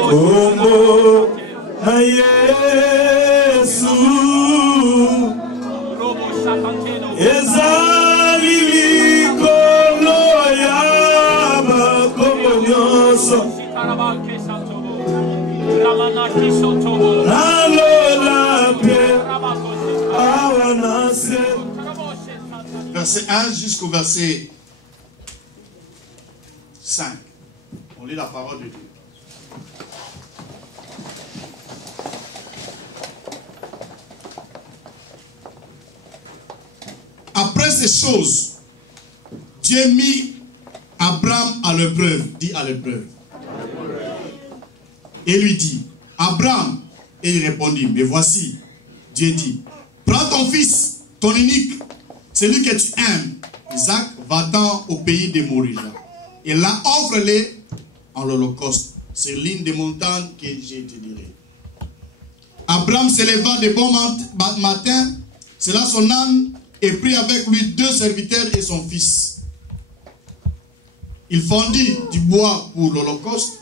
Kombo na Yesu ezali likolo ya bakombo nyonso nalola mpe awa na se. Verset 1 jusqu'au verset 5. On lit la parole de Dieu. Après ces choses, Dieu mit Abraham à l'épreuve, dit à l'épreuve, et lui dit, Abraham, et il répondit, mais voici, Dieu dit, prends ton fils, ton unique, celui que tu aimes, Isaac, va-t'en au pays de Moriah, et là offre-les en l'holocauste, sur l'une des montagnes que je te dirai. Abraham se leva de bon matin, cela son âne, et prit avec lui 2 serviteurs et son fils. Il fondit du bois pour l'holocauste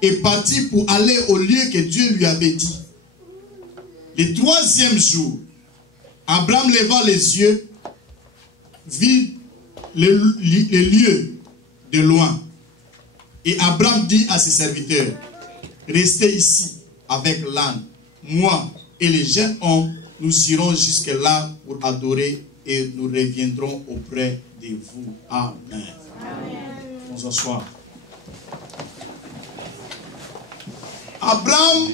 et partit pour aller au lieu que Dieu lui avait dit. Le 3e jour, Abraham leva les yeux, vit le lieu de loin. Et Abraham dit à ses serviteurs, restez ici avec l'âne. Moi et les jeunes hommes, nous irons jusque là pour adorer et nous reviendrons auprès de vous. Amen. Amen. On s'assoit. Abraham,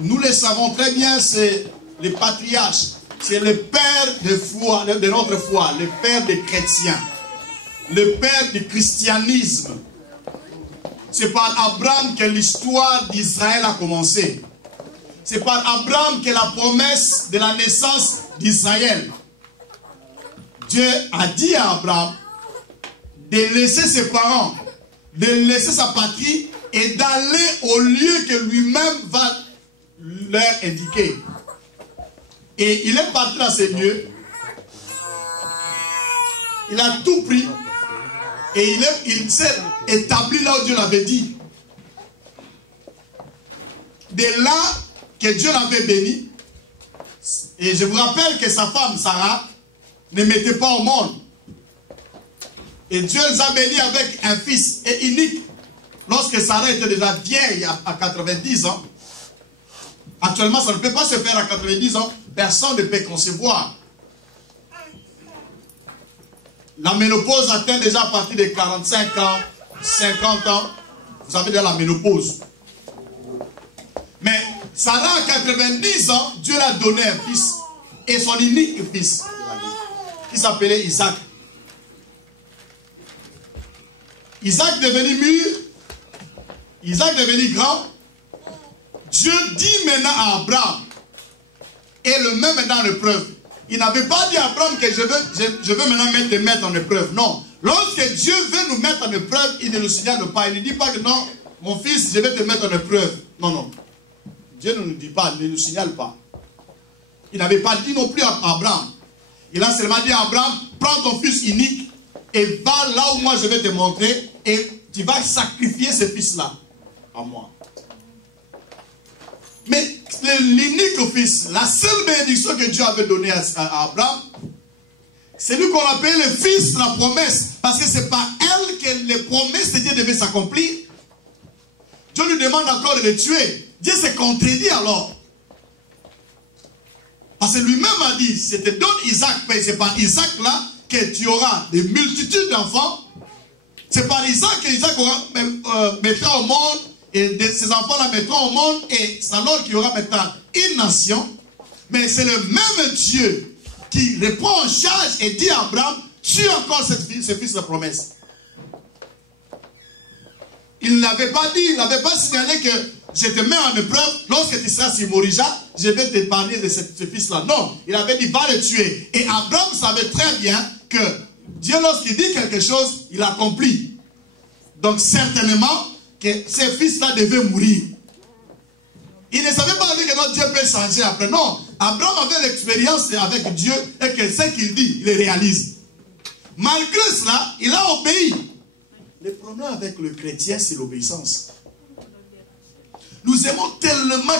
nous le savons très bien, c'est le patriarche, c'est le père de foi, de notre foi, le père des chrétiens, le père du christianisme. C'est par Abraham que l'histoire d'Israël a commencé. C'est par Abraham que la promesse de la naissance d'Israël. Dieu a dit à Abraham de laisser ses parents, de laisser sa patrie et d'aller au lieu que lui-même va leur indiquer. Et il est parti dans ces lieux. Il a tout pris. Et il s'est établi là où Dieu l'avait dit. De là que Dieu l'avait béni. Et je vous rappelle que sa femme, Sarah, ne mettait pas au monde. Et Dieu les a bénis avec un fils et unique. Lorsque Sarah était déjà vieille à 90 ans. Actuellement, ça ne peut pas se faire à 90 ans. Personne ne peut concevoir. La ménopause atteint déjà à partir de 45 ans, 50 ans. Vous avez déjà la ménopause. Mais Sarah, à 90 ans, Dieu l'a donné un fils. Et son unique fils. Il s'appelait Isaac. Isaac devenu mûr. Isaac devenu grand. Dieu dit maintenant à Abraham. Et le met maintenant en épreuve. Il n'avait pas dit à Abraham que je veux maintenant te mettre en épreuve. Non. Lorsque Dieu veut nous mettre en épreuve, il ne nous signale pas. Il ne dit pas que non, mon fils, je vais te mettre en épreuve. Non, non. Dieu ne nous dit pas, il ne nous signale pas. Il n'avait pas dit non plus à Abraham. Il a seulement dit à Abraham, prends ton fils unique et va là où moi je vais te montrer et tu vas sacrifier ce fils-là à moi. Mais l'unique fils, la seule bénédiction que Dieu avait donnée à Abraham, c'est lui qu'on appelle le fils de la promesse. Parce que c'est par elle que les promesses de Dieu devaient s'accomplir. Dieu lui demande encore de le tuer. Dieu s'est contredit alors. Parce que lui-même a dit, je te donne Isaac, c'est par Isaac là que tu auras des multitudes d'enfants. C'est par Isaac que Isaac mettra au monde, et ses enfants la mettront au monde, et c'est alors qu'il y aura maintenant une nation. Mais c'est le même Dieu qui reprend en charge et dit à Abraham, tue encore ce fils de promesse. Il n'avait pas dit, il n'avait pas signalé que je te mets en épreuve, lorsque tu seras sur Moriah, je vais te parler de ce fils-là. Non, il avait dit, va le tuer. Et Abraham savait très bien que Dieu, lorsqu'il dit quelque chose, il accomplit. Donc certainement que ce fils-là devait mourir. Il ne savait pas dire que notre Dieu peut changer après. Non, Abraham avait l'expérience avec Dieu et que ce qu'il dit, il le réalise. Malgré cela, il a obéi. Le problème avec le chrétien, c'est l'obéissance. nous aimons tellement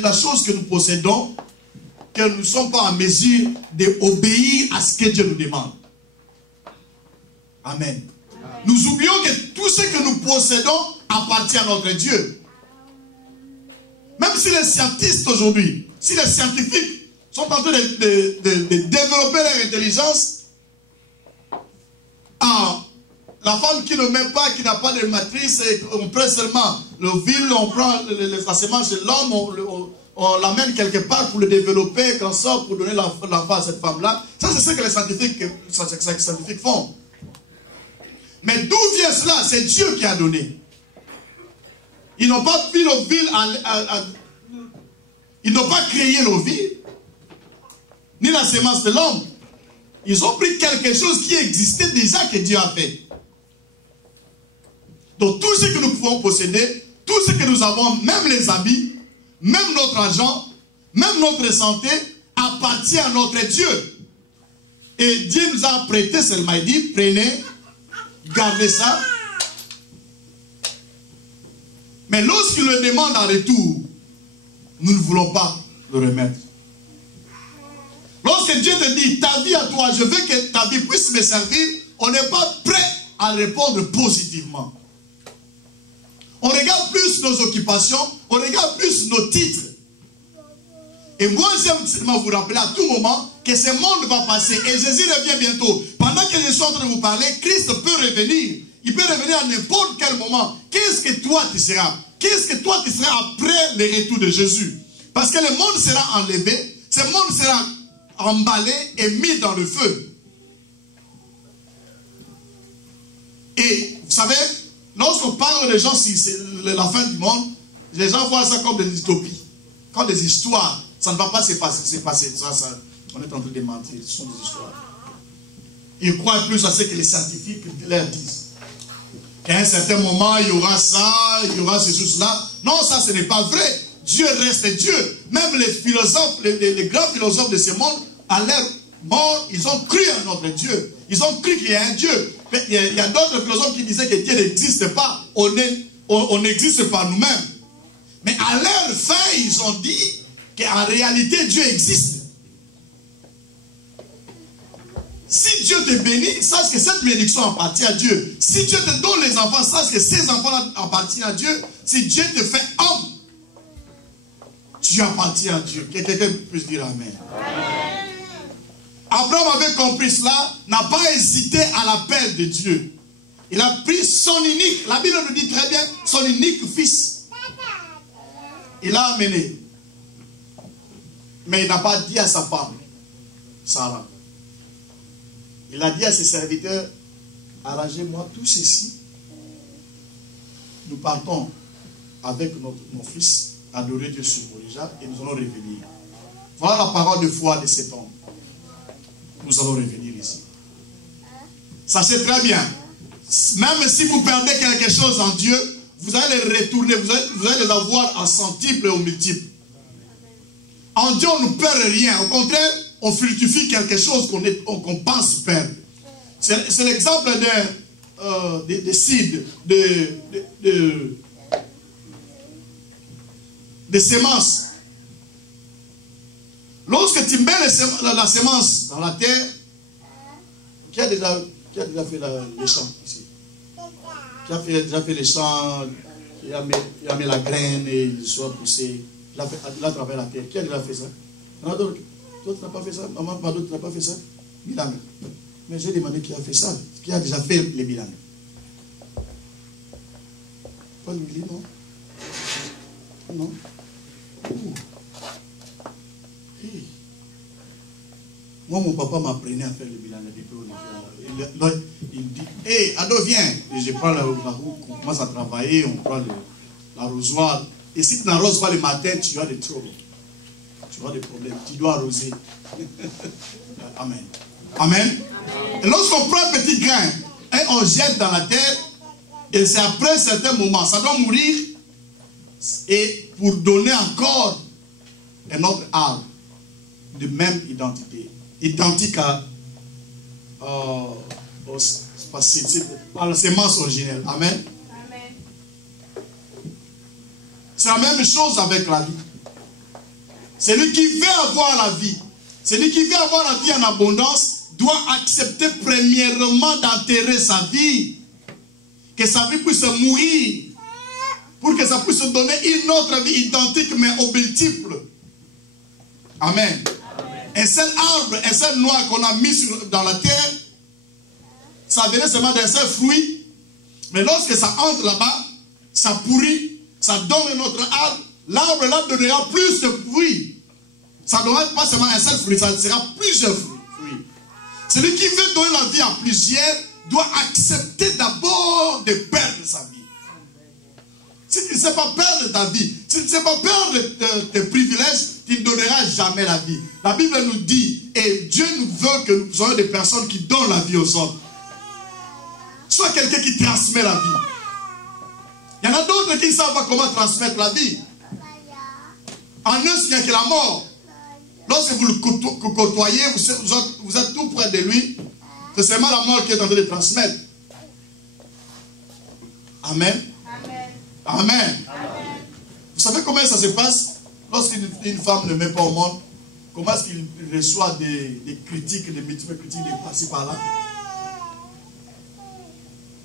la chose que nous possédons que nous ne sommes pas en mesure d'obéir à ce que Dieu nous demande. Amen. Nous oublions que tout ce que nous possédons appartient à notre Dieu. Même si les scientifiques aujourd'hui, si les scientifiques sont en train de développer leur intelligence, la femme qui ne met pas, qui n'a pas de matrice, on prend seulement le vil, on prend la semence de l'homme, on l'amène quelque part pour le développer, comme ça, pour donner l'enfant à cette femme-là. Ça, c'est ce que les scientifiques font. Mais d'où vient cela? C'est Dieu qui a donné. Ils n'ont pas pris le vil, ils n'ont pas créé le vil, ni la semence de l'homme. Ils ont pris quelque chose qui existait déjà que Dieu a fait. Donc tout ce que nous pouvons posséder, tout ce que nous avons, même les habits, même notre argent, même notre santé, appartient à notre Dieu. Et Dieu nous a prêté seulement, il dit, prenez, gardez ça. Mais lorsqu'il le demande en retour, nous ne voulons pas le remettre. Lorsque Dieu te dit, ta vie à toi, je veux que ta vie puisse me servir, on n'est pas prêt à répondre positivement. On regarde plus nos occupations, on regarde plus nos titres. Et moi, j'aime seulement vous rappeler à tout moment que ce monde va passer et Jésus revient bientôt. Pendant que je suis en train de vous parler, Christ peut revenir. Il peut revenir à n'importe quel moment. Qu'est-ce que toi tu seras? Qu'est-ce que toi tu seras après le retour de Jésus? Parce que le monde sera enlevé, ce monde sera emballé et mis dans le feu. Et vous savez, lorsqu'on parle des gens, si c'est la fin du monde, les gens voient ça comme des utopies, comme des histoires. Ça ne va pas se passer. Ça, on est en train de mentir, ce sont des histoires. Ils croient plus à ce que les scientifiques leur disent. Qu'à un certain moment, il y aura ça, il y aura ceci, cela. Non, ça, ce n'est pas vrai. Dieu reste Dieu. Même les philosophes, les grands philosophes de ce monde, à leur mort, ils ont cru à notre Dieu. Ils ont cru qu'il y a un Dieu. Mais il y a d'autres philosophes qui disaient que Dieu n'existe pas. On n'existe pas nous-mêmes. Mais à leur fin, ils ont dit qu'en réalité, Dieu existe. Si Dieu te bénit, sache que cette bénédiction appartient à Dieu. Si Dieu te donne les enfants, sache que ces enfants-là appartiennent à Dieu. Si Dieu te fait homme, tu appartiens à Dieu. Que quelqu'un puisse dire Amen. Amen. Abraham avait compris cela, n'a pas hésité à l'appel de Dieu. Il a pris son unique, la Bible nous dit très bien, son unique fils. Il l'a amené. Mais il n'a pas dit à sa femme, Sarah. Il a dit à ses serviteurs, arrangez-moi tout ceci. Nous partons avec mon fils, adorer Dieu sur Morija, et nous allons revenir. Voilà la parole de foi de cet homme. Nous allons revenir ici. Ça c'est très bien. Même si vous perdez quelque chose en Dieu, vous allez les retourner, vous allez les avoir en centuple et en multiple. En Dieu, on ne perd rien. Au contraire, on fructifie quelque chose qu'on pense perdre. C'est l'exemple des seeds, des semences. Lorsque tu mets la semence dans la terre, qui a déjà fait les champs ici? Qui a déjà fait les champs, il a mis la graine et il soit poussé. Il a travaillé la terre. Qui a déjà fait ça? Toi, tu n'as pas fait ça? Maman, pardon, tu n'as pas fait ça? Milan. Mais j'ai demandé qui a fait ça. Qui a déjà fait les Milan? Paul Mili, non? Non? Hey. Moi, mon papa m'apprenait à faire le bilan depuis au début. Il dit, hé, Ado, viens. Et je prends la roue, on commence à travailler, on prend l'arrosoir. Et si tu n'arroses pas le matin, tu as des troubles. Tu as des problèmes. Tu dois arroser. Amen. Amen. Et lorsqu'on prend un petit grain et on jette dans la terre, et c'est après un certain moment, ça doit mourir. Et pour donner encore un autre arbre de même identité, identique à la sémence originelle. Amen. Amen. C'est la même chose avec la vie. Celui qui veut avoir la vie, celui qui veut avoir la vie en abondance, doit accepter premièrement d'enterrer sa vie. Que sa vie puisse mourir. Pour que ça puisse donner une autre vie identique mais au multiple. Amen. Un seul arbre, un seul noix qu'on a mis dans la terre, ça venait seulement d'un seul fruit. Mais lorsque ça entre là-bas, ça pourrit, ça donne un autre arbre. L'arbre là donnera plus de fruits. Ça ne doit pas seulement un seul fruit, ça sera plusieurs fruits. Celui qui veut donner la vie à plusieurs doit accepter d'abord de perdre sa vie. Si tu ne sais pas perdre ta vie, si tu ne sais pas perdre tes privilèges, tu ne donneras jamais la vie. La Bible nous dit, et Dieu nous veut que nous soyons des personnes qui donnent la vie aux autres. Soit quelqu'un qui transmet la vie. Il y en a d'autres qui ne savent pas comment transmettre la vie. En eux, il n'y a que la mort. Lorsque vous le côtoyez, vous êtes tout près de lui, c'est seulement la mort qui est en train de transmettre. Amen. Amen. Amen. Vous savez comment ça se passe lorsqu'une femme ne met pas au monde? Comment est-ce qu'il reçoit des critiques, des multiples critiques, des par-ci par-là?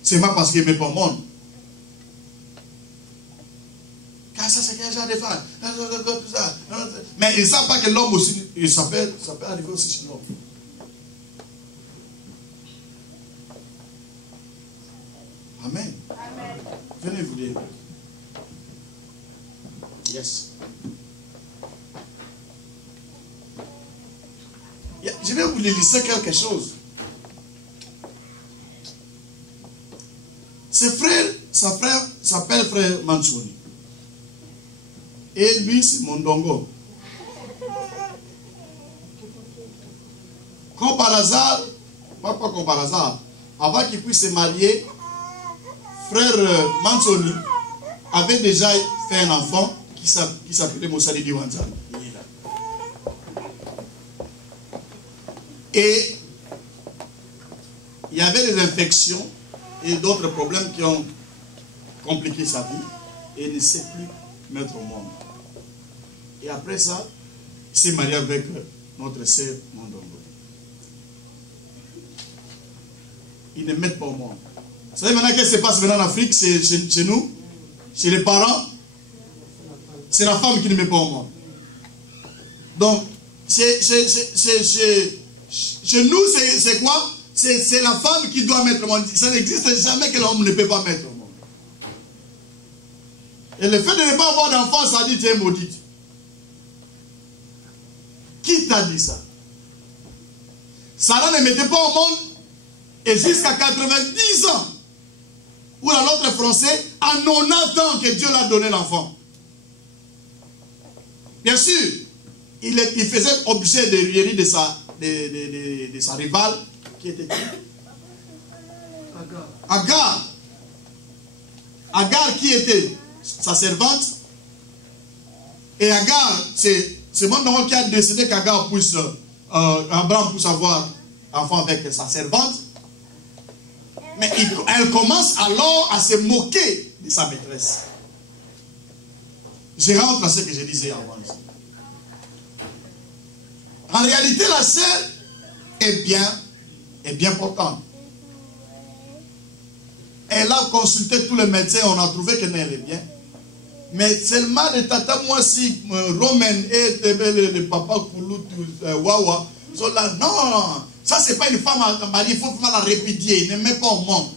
C'est pas parce qu'il ne met pas au monde. Car ça, c'est quel genre de femme? Mais ils ne savent pas que l'homme aussi, ça peut arriver aussi chez l'homme. Amen. Amen. Venez vous dire. Yes. Je vais vous laisser quelque chose. Ses frères, sa frère s'appelle frère Mansouni. Et lui, c'est Mondongo. Comme par hasard, pas comme par hasard, avant qu'il puisse se marier, frère Mansouni avait déjà fait un enfant qui s'appelait Moussali Diwanza. Et il y avait des infections et d'autres problèmes qui ont compliqué sa vie et il ne sait plus mettre au monde. Et après ça, il s'est marié avec notre sœur Mondongo. Ils ne mettent pas au monde. Vous savez maintenant qu'est-ce qui se passe maintenant en Afrique, chez nous, chez les parents, c'est la femme qui ne met pas au monde. Donc, chez nous, c'est quoi? C'est la femme qui doit mettre au monde. Ça n'existe jamais que l'homme ne peut pas mettre au monde. Et le fait de ne pas avoir d'enfant, ça dit tu es maudite. Qui t'a dit ça? Sarah ne mettait pas au monde et jusqu'à 90 ans. Ou dans l'autre français, à 90 ans que Dieu l'a donné l'enfant. Bien sûr, il faisait objet de rieries de sa rivale, qui était qui? Agar. Agar qui était sa servante. Et Agar, c'est Mondongo qui a décidé qu'Agar puisse, Abraham puisse avoir enfant avec sa servante. Mais elle commence alors à se moquer de sa maîtresse. Je rentre à ce que je disais avant. En réalité, la sœur est bien portante. Elle a consulté tous les médecins, on a trouvé qu'elle est bien. Mais seulement les tata moi si Romaine et le papa Koulout Wawa sont là. Non, ça c'est pas une femme à marier, il faut vraiment la répudier, ne met pas au monde.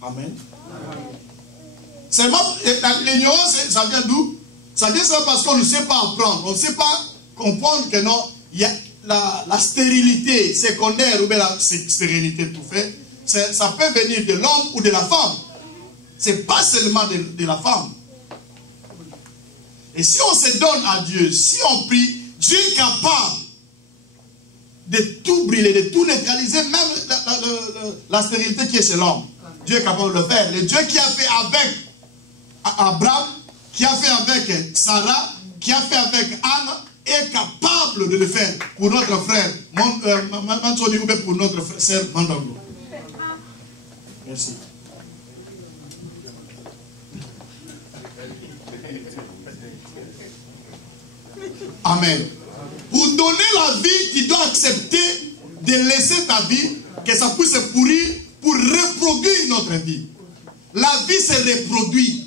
Amen. Seulement, l'ignorance, ça vient d'où? Ça vient seulement parce qu'on ne sait pas apprendre. On ne sait pas comprendre que non, il y a la stérilité secondaire ou bien la stérilité tout fait. Ça peut venir de l'homme ou de la femme. Ce n'est pas seulement de la femme. Et si on se donne à Dieu, si on prie, Dieu est capable de tout brûler, de tout neutraliser, même la stérilité qui est chez l'homme. Dieu est capable de le faire. Le Dieu qui a fait avec Abraham, qui a fait avec Sarah, qui a fait avec Anne, est capable de le faire pour notre frère Mansouni ou pour notre frère Mondongo. Merci. Amen. Pour donner la vie, tu dois accepter de laisser ta vie, que ça puisse se pourrir pour reproduire notre vie. La vie se reproduit.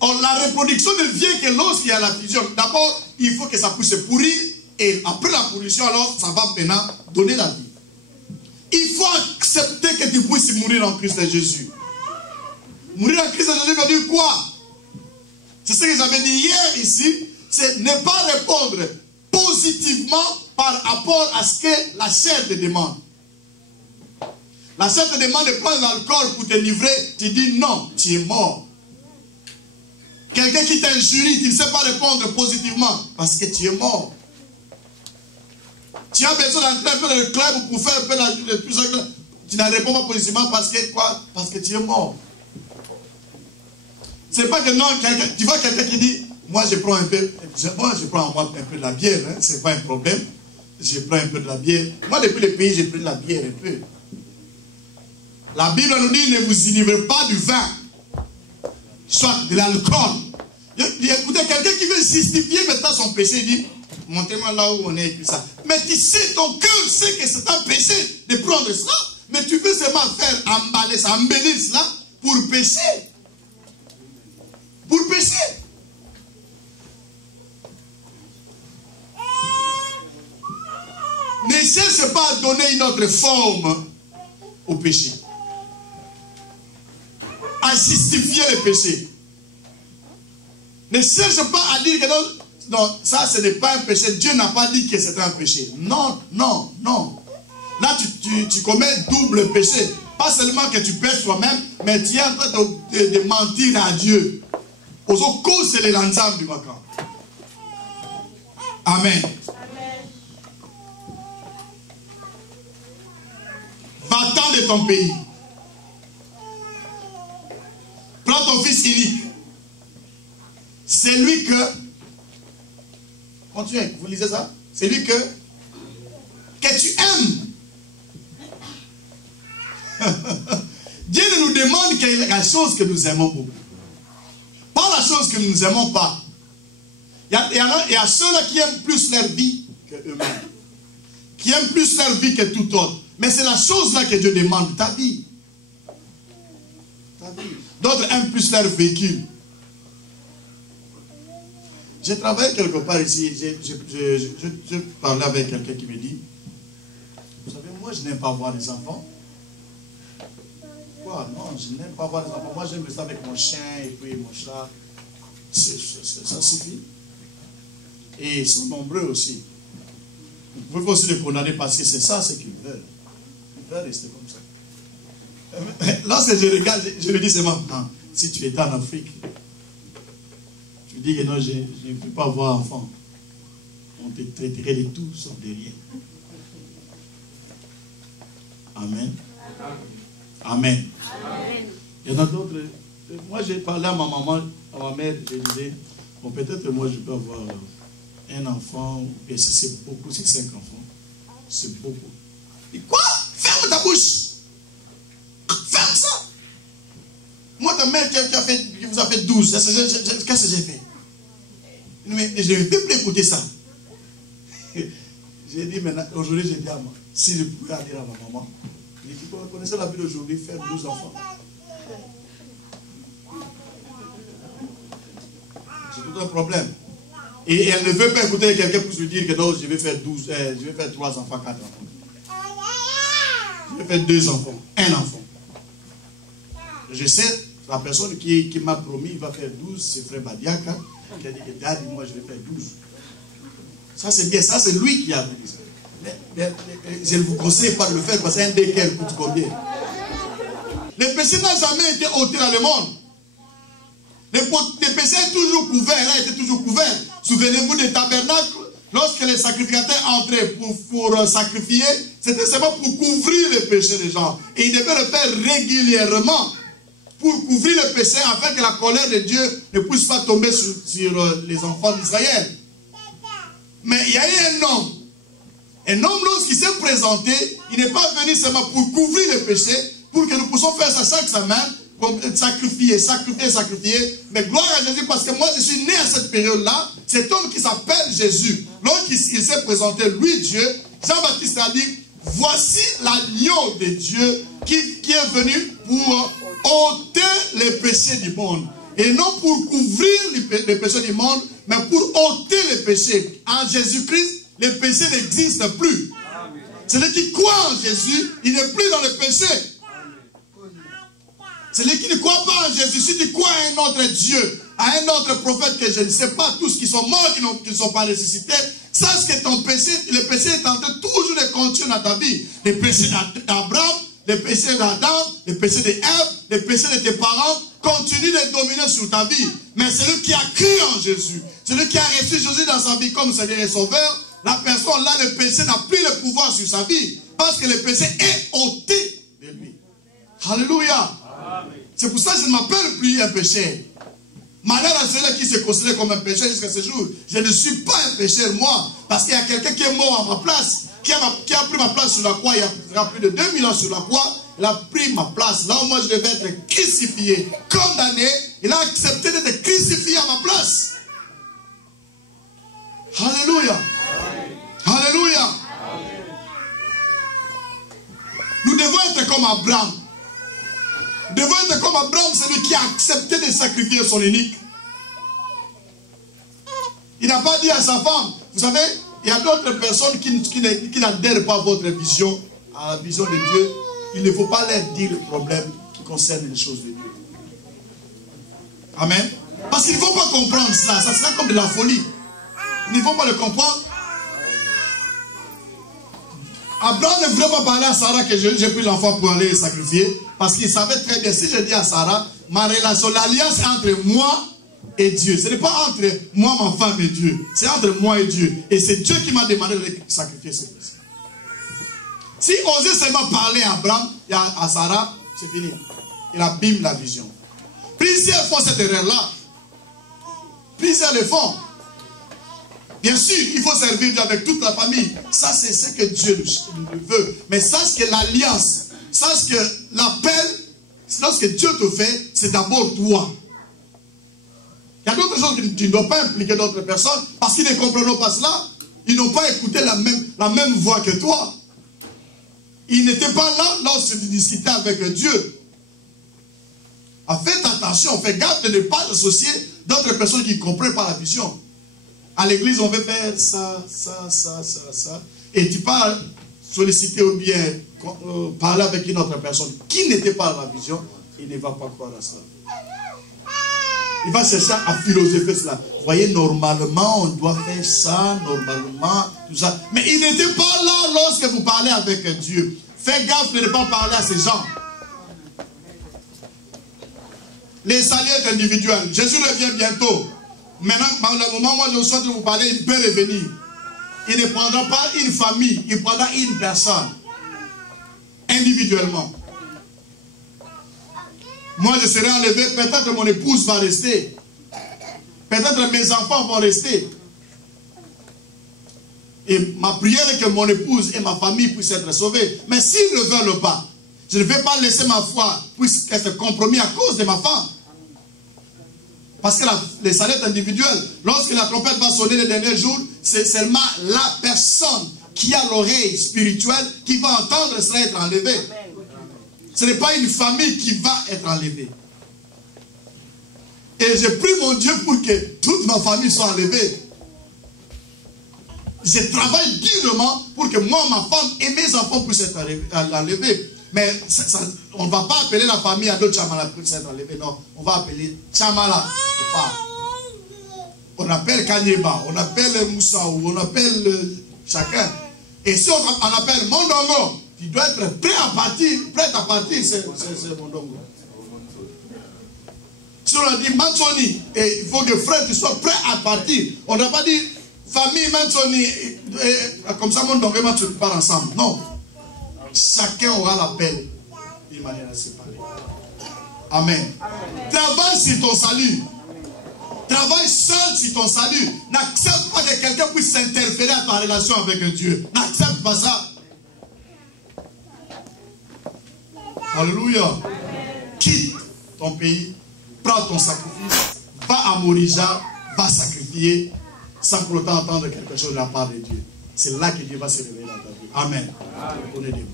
Or, la reproduction ne vient que lorsqu'il y a la fusion. D'abord, il faut que ça puisse se pourrir. Et après la pourrition, alors, ça va maintenant donner la vie. Il faut accepter que tu puisses mourir en Christ Jésus. Mourir en Christ Jésus veut dire quoi? C'est ce que j'avais dit hier ici. C'est ne pas répondre positivement par rapport à ce que la chair te demande. La chair te demande de prendre l'alcool pour te livrer. Tu dis non, tu es mort. Quelqu'un qui t'injurie, tu ne sais pas répondre positivement parce que tu es mort. Tu as besoin d'entrer un peu dans le club pour faire un peu tout ça. Tu ne réponds pas positivement parce que quoi? Parce que tu es mort. C'est pas que non, tu vois quelqu'un qui dit, moi je prends un peu, moi je prends un peu de la bière, hein, c'est pas un problème. Je prends un peu de la bière. Moi depuis le pays, j'ai pris de la bière un peu. La Bible nous dit, ne vous enivrez pas du vin, soit de l'alcool. Écoutez, quelqu'un qui veut justifier maintenant son péché, il dit, montrez-moi là où on est écrit ça. Mais tu sais, ton cœur sait que c'est un péché de prendre cela, mais tu veux seulement faire emballer ça, embellir cela pour pécher. Pour pécher. Ne cherche pas à donner une autre forme au péché. À justifier le péché. Ne cherche pas à dire que non, non, ça ce n'est pas un péché. Dieu n'a pas dit que c'est un péché. Non, non, non. Là tu commets double péché. Pas seulement que tu pèches toi-même, mais tu es en train de mentir à Dieu. Aux causes c'est l'ensemble du macan. Amen. Va-t'en de ton pays. Prends ton fils unique. C'est lui que... Continuez, vous lisez ça? C'est lui que tu aimes. Dieu ne nous demande que la chose que nous aimons beaucoup. Pas la chose que nous n'aimons pas. Il y a ceux-là qui aiment plus leur vie que eux-mêmes. Qui aiment plus leur vie que tout autre. Mais c'est la chose-là que Dieu demande, ta vie. Ta vie. D'autres aiment plus leur véhicule. J'ai travaillé quelque part ici, je parlais avec quelqu'un qui me dit, vous savez, moi je n'aime pas voir des enfants. Quoi? Non, je n'aime pas voir des enfants. Moi j'aime rester avec mon chien et puis mon chat. Ça suffit. Et ils sont nombreux aussi. Vous pouvez aussi les condamner parce que c'est ça ce qu'ils veulent. Ils veulent rester comme ça. Lorsque je regarde, je me dis seulement, non, si tu étais en Afrique, tu dis que non, je ne peux pas avoir enfant. On te traiterait de tout sauf de rien. Amen. Amen. Amen. Il y en a d'autres. Moi, j'ai parlé à ma maman, à ma mère, je disais, bon, peut-être que moi, je peux avoir un enfant, et si c'est beaucoup, c'est 5 enfants. C'est beaucoup. Et quoi? Ferme ta bouche. Ferme ça. Moi, ta mère qui vous a fait 12, qu'est-ce que j'ai fait? Mais je ne peux plus écouter ça. J'ai dit maintenant, aujourd'hui, j'ai dit à moi, si je pouvais dire à ma maman, j'ai dit, vous connaissez la vie d'aujourd'hui, faire 12 enfants. C'est tout un problème. Et elle ne veut pas écouter quelqu'un pour se dire que non, je vais faire 3 enfants, 4 enfants. Je vais faire 2 enfants, 1 enfant. Je sais, la personne qui m'a promis, il va faire 12, c'est frère Badiaka, qui a dit que Daddy, moi je vais faire 12. Ça c'est bien, ça c'est lui qui a dit ça. Mais je ne vous conseille pas de le faire parce qu'un déquel coûte combien? Le péché n'a jamais été ôté dans le monde. Le péché est toujours couvert, a été toujours couvert. Souvenez-vous des tabernacles, lorsque les sacrificateurs entraient pour sacrifier, c'était seulement pour couvrir les péchés des gens. Et ils devaient le faire régulièrement pour couvrir le péché afin que la colère de Dieu ne puisse pas tomber sur les enfants d'Israël. Mais il y a eu un homme, Un homme, lorsqu'il s'est présenté, il n'est pas venu seulement pour couvrir les péchés, pour que nous puissions faire ça chaque semaine, sacrifier. Mais gloire à Jésus, parce que moi je suis né à cette période-là. Cet homme qui s'appelle Jésus, lorsqu'il s'est présenté, lui Dieu, Jean-Baptiste a dit, voici l'agneau de Dieu qui est venu pour ôter les péchés du monde. Et non pour couvrir les péchés du monde, mais pour ôter les péchés. En Jésus-Christ, les péchés n'existent plus. Celui qui croit en Jésus, il n'est plus dans le péché. Celui qui ne croit pas en Jésus, si tu crois à un autre Dieu, à un autre prophète que je ne sais pas, tous qui sont morts, qui ne sont pas ressuscités, sache que ton péché, le péché est en train toujours de continuer dans ta vie. Les péchés d'Abraham, les péchés d'Adam, les péchés d'Ève, les péchés de tes parents continuent de dominer sur ta vie. Mais celui qui a cru en Jésus, celui qui a reçu Jésus dans sa vie comme Seigneur et Sauveur, la personne là, le péché n'a plus le pouvoir sur sa vie. Parce que le péché est ôté de lui. Alléluia. C'est pour ça que je ne m'appelle plus un pécheur. Malheur à celui qui se considère comme un pécheur jusqu'à ce jour. Je ne suis pas un pécheur, moi. Parce qu'il y a quelqu'un qui est mort à ma place. Qui a pris ma place sur la croix. Il y a plus de 2000 ans sur la croix. Il a pris ma place. Là où moi je devais être crucifié, condamné. Il a accepté d'être crucifié à ma place. Alléluia. Alléluia. Nous devons être comme Abraham. Nous devons être comme Abraham, celui qui a accepté de sacrifier son unique. Il n'a pas dit à sa femme, vous savez, il y a d'autres personnes qui n'adhèrent pas à votre vision, à la vision de Dieu. Il ne faut pas leur dire le problème qui concerne les choses de Dieu. Amen. Parce qu'ils ne vont pas comprendre ça. Ça sera comme de la folie. Ils ne vont pas le comprendre. Abraham ne voulait pas parler à Sarah que j'ai pris l'enfant pour aller le sacrifier. Parce qu'il savait très bien, si je dis à Sarah, ma relation, l'alliance est entre moi et Dieu. Ce n'est pas entre moi, ma femme et Dieu. C'est entre moi et Dieu. Et c'est Dieu qui m'a demandé de sacrifier ce fils. Si osait seulement parler à Abraham et à Sarah, c'est fini. Il abîme la vision. Plusieurs font cette erreur-là. Plusieurs le font. Bien sûr, il faut servir Dieu avec toute la famille. Ça, c'est ce que Dieu veut. Mais sache que l'alliance, sache que l'appel, lorsque Dieu te fait, c'est d'abord toi. Il y a d'autres choses que tu ne dois pas impliquer d'autres personnes parce qu'ils ne comprennent pas cela. Ils n'ont pas écouté la même voix que toi. Ils n'étaient pas là lorsque tu discutais avec Dieu. Faites attention, faites gaffe de ne pas associer d'autres personnes qui ne comprennent pas la vision. À l'église, on veut faire ça. Et tu parles, solliciter ou bien parler avec une autre personne qui n'était pas dans la vision, il ne va pas croire à ça. Il va chercher à philosopher cela. Vous voyez, normalement, on doit faire ça, normalement, tout ça. Mais il n'était pas là lorsque vous parlez avec Dieu. Faites gaffe de ne pas parler à ces gens. Les saluts individuels. Jésus revient bientôt. Maintenant, le moment où je souhaite vous parler, il peut revenir. Il ne prendra pas une famille, il prendra une personne. Individuellement. Moi, je serai enlevé, peut-être mon épouse va rester. Peut-être mes enfants vont rester. Et ma prière est que mon épouse et ma famille puissent être sauvés. Mais s'ils ne veulent pas, je ne vais pas laisser ma foi puisse être compromis à cause de ma femme. Parce que les salaires individuels, lorsque la trompette va sonner les derniers jours, c'est seulement la personne qui a l'oreille spirituelle qui va entendre cela être enlevé. Ce n'est pas une famille qui va être enlevée. Et j'ai pris mon Dieu pour que toute ma famille soit enlevée. Je travaille durement pour que moi, ma femme et mes enfants puissent être enlevés. Mais on ne va pas appeler la famille à d'autres Chamala pour être enlevé. Non, on va appeler Chamala. On appelle Kanyeba, on appelle Moussaou, on appelle chacun. Et si on appelle Mondongo, tu dois être prêt à partir, c'est Mondongo. Si on a dit Mansoni, il faut que frère, tu sois prêt à partir. On n'a pas dit famille Mansoni, comme ça Mondongo et Mansoni partent ensemble. Non. Chacun aura l'appel d'une manière séparée. Amen. Travaille sur ton salut. Travaille seul sur ton salut. N'accepte pas que quelqu'un puisse s'interférer à ta relation avec Dieu. N'accepte pas ça. Alléluia. Quitte ton pays, prends ton sacrifice, va à Morija, va sacrifier, sans pour autant entendre quelque chose de la part de Dieu. C'est là que Dieu va se révéler dans ta vie. Amen. Prenez-les.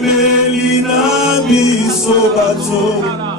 Melina biso bato